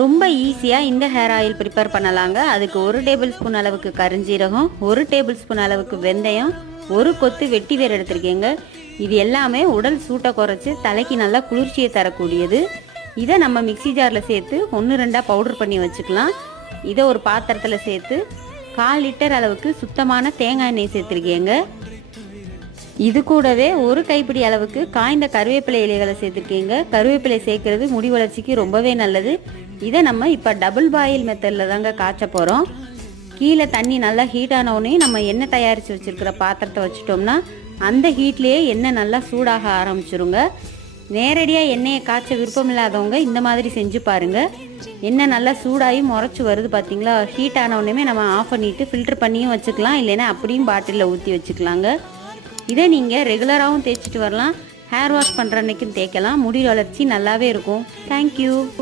ரொம்ப ஈஸியாக இந்த ஹேர் ஆயில் ப்ரிப்பேர் பண்ணலாங்க. அதுக்கு 1 டேபிள் ஸ்பூன் அளவுக்கு கருஞ்சீரகம், 1 டேபிள் ஸ்பூன் அளவுக்கு வெந்தயம், 1 கொத்து வெட்டி வேர் எடுத்திருக்கேங்க. இது எல்லாமே உடல் சூட்டை குறைச்சி தலைக்கு நல்லா குளிர்ச்சியை தரக்கூடியது. இதை நம்ம மிக்சி ஜாரில் சேர்த்து 1-2 பவுடர் பண்ணி வச்சுக்கலாம். இதை ஒரு பாத்திரத்தில் சேர்த்து 1/4 லிட்டர் அளவுக்கு சுத்தமான தேங்காய் எண்ணெய் சேர்த்துருக்கேங்க. இது கூடவே 1 கைப்பிடி அளவுக்கு காய்ந்த கருவேப்பிலை இலைகளை சேர்த்துருக்கேங்க. கருவேப்பிலை சேர்க்கறது முடி வளர்ச்சிக்கு ரொம்பவே நல்லது. இதை நம்ம இப்போ டபுள் பாயில் மெத்தடில் தாங்க காய்ச்ச போகிறோம். கீழே தண்ணி நல்லா ஹீட் ஆனவுடனே நம்ம எண்ணெய் தயாரித்து வச்சுருக்கிற பாத்திரத்தை வச்சுட்டோம்னா அந்த ஹீட்லேயே எண்ணெய் நல்லா சூடாக ஆரம்பிச்சிருங்க. நேரடியாக எண்ணெயை காய்ச்ச விருப்பம் இல்லாதவங்க இந்த மாதிரி செஞ்சு பாருங்கள். எண்ணெய் நல்லா சூடாகி முறைச்சி வருது பார்த்தீங்களா? ஹீட் ஆனவுடனே நம்ம ஆஃப் பண்ணிவிட்டு ஃபில்டர் பண்ணியும் வச்சுக்கலாம், இல்லைன்னா அப்படியும் பாட்டிலில் ஊற்றி வச்சுக்கலாங்க. இதை நீங்கள் ரெகுலராகவும் தேய்ச்சிட்டு வரலாம், ஹேர் வாஷ் பண்ணுற அன்னைக்கும் தேய்க்கலாம். முடி வளர்ச்சி நல்லாவே இருக்கும். தேங்க்யூ.